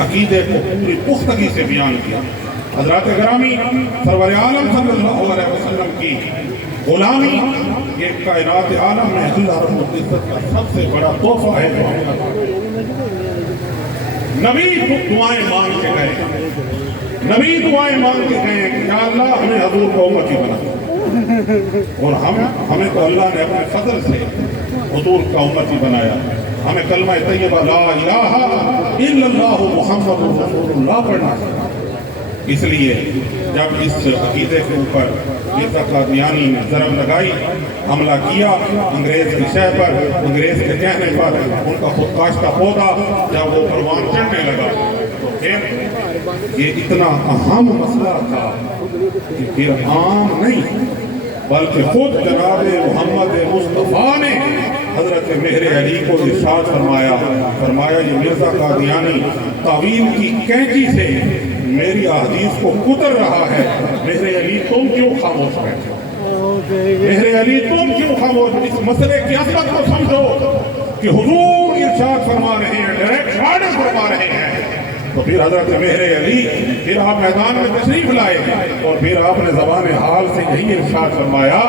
عقیدے کو پوری پختگی سے بیان کیا۔ حضرات گرامی، سرور عالم صلی اللہ علیہ وسلم کی غلامی یہ کائنات عالم میں اللہ رب العزت کا سب سے بڑا تحفہ ہے جو نبی دعائیں مانگ کے گئے، نبی دعائیں مانگ کے گئے کہ یا اللہ ہمیں حضور کو امتی بنا، اور ہمیں تو اللہ نے اپنے فضل سے حضور کا امتی بنایا۔ ہمیں کلمہ طیبہ لا الہ الا اللہ محمد رسول اللہ پڑھنا ہے۔ اس لیے جب اس عقیدے کے اوپر مرزا قادیانی نے ضرب لگائی، حملہ کیا انگریز کی شہ پر، انگریز کے کہنے پر ان کا خود کاشتہ پودا جب وہ پروان چڑھنے لگا تو پھر یہ اتنا اہم مسئلہ تھا کہ پھر عام نہیں بلکہ خود جناب محمد مصطفیٰ نے حضرت مہر علی کو ارشاد فرمایا یہ مرزا قادیانی تعویل کی کینچی سے میری احادیث کو کتر رہا ہے، مہر علی تم کیوں خاموش بیٹھے ہو؟ مہر علی تم کیوں خاموش؟ اس مسئلے کی عظمت کو سمجھو کہ حضور ارشاد فرما رہے ہیں، ڈائریکٹ آرڈر فرما رہے ہیں۔ تو پھر حضرت مہر علی پھر آپ میدان میں تشریف لائے اور پھر آپ نے زبان حال سے یہی ارشاد فرمایا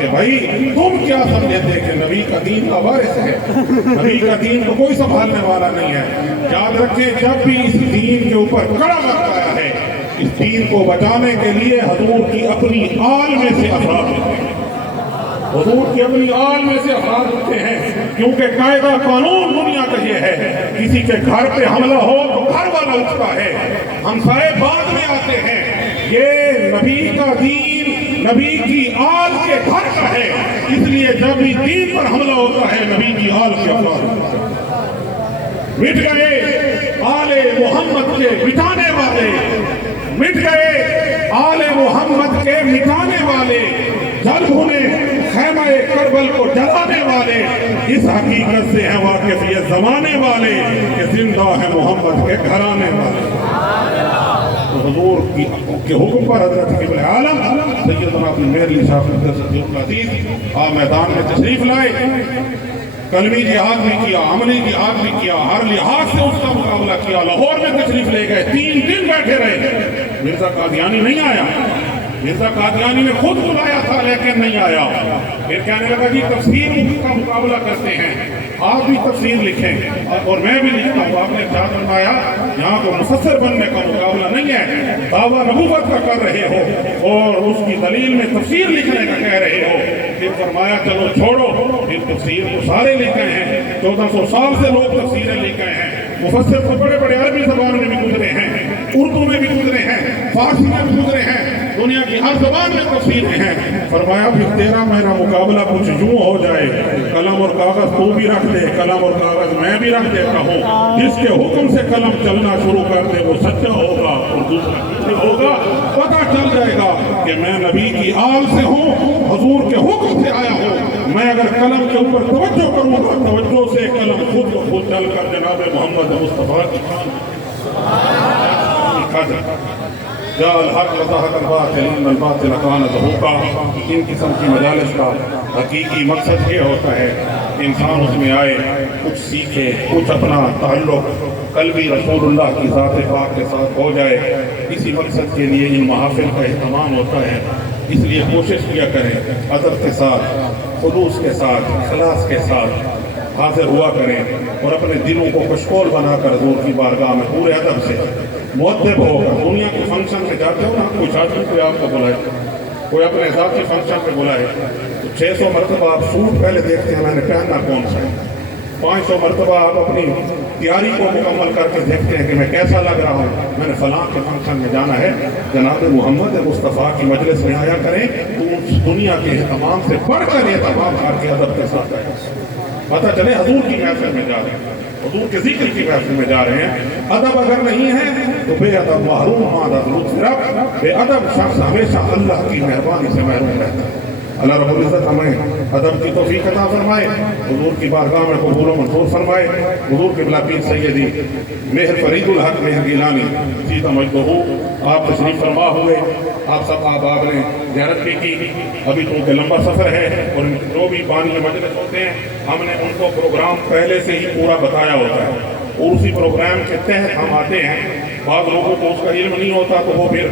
کہ بھائی تم کیا سمجھتے کہ نبی کا دین کا وارث ہے؟ نبی کا دین کو کوئی سنبھالنے والا نہیں ہے۔ یاد رکھیں جب بھی اس دین کے اوپر کڑا وقت آیا ہے، اس دین کو بچانے کے لیے حضور کی اپنی آل میں سے افراد ہوتے ہیں، حضور کی اپنی آل میں سے افراد ہوتے ہیں، کیونکہ قاعدہ قانون دنیا کا یہ ہے کسی کے گھر پہ حملہ ہو تو گھر والا اٹھتا ہے، ہمسائے بعد میں آتے ہیں۔ یہ نبی کا دین نبی کی آل کے گھر کا ہے، اس لیے جب بھی دین پر حملہ ہوتا ہے نبی کی آل کے افراد مٹ گئے، آل محمد کے مٹانے والے مٹ گئے، آل محمد کے مٹانے والے، جل بھونے خیمہ کربل کو جلانے والے اس حقیقت سے ہیں واقف یہ زمانے والے کہ زندہ ہے محمد کے گھرانے والے۔ تو حضور کے حکم پر حضرت قبلہ عالم سیدنا ابن مہر علی صاحب صدیق العزیز آپ میدان میں تشریف لائے، کلمی جہاد بھی کیا، عملی جہاد بھی کیا، ہر لحاظ سے اس کا مقابلہ کیا، لاہور میں تشریف لے گئے، 3 دن بیٹھے رہے۔ مرزا قادیانی نہیں آیا، مرزا قادیانی نے خود بلایا تھا لیکن نہیں آیا۔ پھر کہنے لگا جی تفسیر کا مقابلہ کرتے ہیں، آپ بھی تفسیر لکھیں اور میں بھی لکھتا ہوں۔ آپ نے ارشاد فرمایا یہاں کو مفسر بننے کا مقابلہ نہیں ہے، دعویٰ نبوت کا کر رہے ہو اور اس کی دلیل میں تفسیر لکھنے کا کہہ رہے ہو۔ پھر فرمایا چلو چھوڑو، پھر تفسیر کو سارے لکھ گئے ہیں، 1400 سال سے لوگ تفسیریں لکھ گئے ہیں، مفسر کو بڑے بڑے عربی زبان میں بھی گزرے ہیں، اردو میں بھی گزرے ہیں، فارسی میں بھی گزرے ہیں، دنیا کی ہر زبان میں تفسیریں ہیں۔ فرمایا پھر تیرا میرا مقابلہ کچھ یوں ہو جائے، قلم اور کاغذ تو بھی رکھ دے، قلم اور کاغذ میں بھی رکھ دیتا ہوں، جس کے حکم سے قلم چلنا شروع کر دے وہ سچا ہوگا اور دوسرا جھوٹا ہوگا۔ پتہ چل جائے گا کہ میں نبی کی آل سے ہوں، حضور کے حکم سے آیا ہوں۔ میں اگر قلم کے اوپر توجہ کروں گا، توجہ سے قلم خود کو خود چل کر جناب محمد مصطفیٰ کی جاء الحق وزهق الباطل ان الباطل كان زهوقا۔ ان قسم کی مجالس کا حقیقی مقصد یہ ہوتا ہے انسان اس میں آئے، کچھ سیکھے، کچھ اپنا تعلق قلبی رسول اللہ کی ذات پاک کے ساتھ ہو جائے۔ اسی مقصد کے لیے ان محافل کا اہتمام ہوتا ہے، اس لیے کوشش کیا کریں ادب کے ساتھ، خلوص کے ساتھ، اخلاص کے ساتھ حاضر ہوا کریں اور اپنے دلوں کو خوشقول بنا کر حضور کی بارگاہ میں پورے ادب سے مؤدب ہو کر۔ دنیا کے فنکشن میں جاتے ہو نا، کوئی شادی کوئی آپ کو بلائے، کوئی اپنے ذاتی فنکشن پہ بلائے تو 600 مرتبہ آپ سوٹ پہلے دیکھتے ہیں میں نے پہننا کون سا ہے، 500 مرتبہ آپ اپنی تیاری کو مکمل کر کے دیکھتے ہیں کہ میں کیسا لگ رہا ہوں، میں نے فلاں کے فنکشن میں جانا ہے۔ جناب محمد مصطفیٰ کی مجلس میں آیا کریں تو اس دنیا کے اہتمام سے بڑھ کر اہتمام کر کے ادب کے ساتھ آئے، پتہ چلے حضور کی محفل میں جا رہے ہیں، حضور کے ذکر کی محفل میں جا رہے ہیں۔ ادب اگر نہیں ہے تو بے ادب محروم مادہ لطف رب، بے ادب شخص ہمیشہ اللہ کی مہربانی سے محروم رہتا ہے۔ اللہ رب العزت ہمیں ادب کی توفیق عطا فرمائے، حضور کی بارگاہ میں قبول و منظور فرمائے۔ حضور قبلہ پیر سیدی مہر فرید الحق مہر گیلانی سیدہ مجدہ آپ تشریف فرما ہوئے، آپ سب احباب نے زیارت بھی کی۔ ابھی چونکہ لمبا سفر ہے اور جو بھی بانی مجلس ہوتے ہیں ہم نے ان کو پروگرام پہلے سے ہی پورا بتایا ہوتا ہے، اور اسی پروگرام کے تحت ہم آتے ہیں. بعض لوگوں کو اس کا علم نہیں ہوتا تو وہ پھر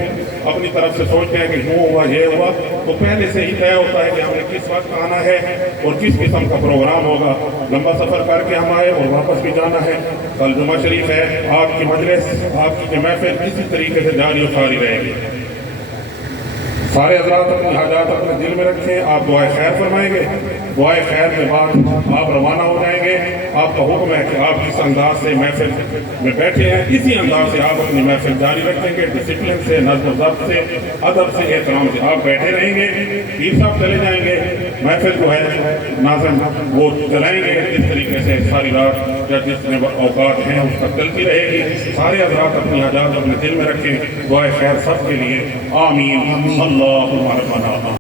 اپنی طرف سے سوچتے ہیں کہ یوں ہوا یہ ہوا. تو پہلے سے ہی طے ہوتا ہے کہ ہم نے کس وقت آنا ہے اور کس قسم کا پروگرام ہوگا. لمبا سفر کر کے ہم آئے اور واپس بھی جانا ہے. کل جمعہ شریف ہے. آپ کی مجلس آپ کی محفل اسی طریقے سے جاری و ساری رہے گی. سارے حضرات اپنی حاجات اپنے دل میں رکھیں. آپ دعائے خیر فرمائیں گے. دعائے خیر کے بعد آپ روانہ ہو جائیں گے. آپ کا حکم ہے کہ آپ جس انداز سے محفل میں بیٹھے ہیں اسی انداز سے آپ اپنی محفل جاری رکھیں گے. ڈسپلن سے, نظم و ضبط سے, ادب سے, احترام سے آپ بیٹھے رہیں گے. پیر صاحب چلے جائیں گے. محفل جو ہے ناظم وہ چلائیں گے. اس طریقے سے ساری رات یا جتنے اوقات ہیں اس تک چلتی رہے گی. سارے حضرات اپنی حاجات اپنے دل میں رکھیں. دعائے خیر سب کے لیے. آمین. اللہم ربنا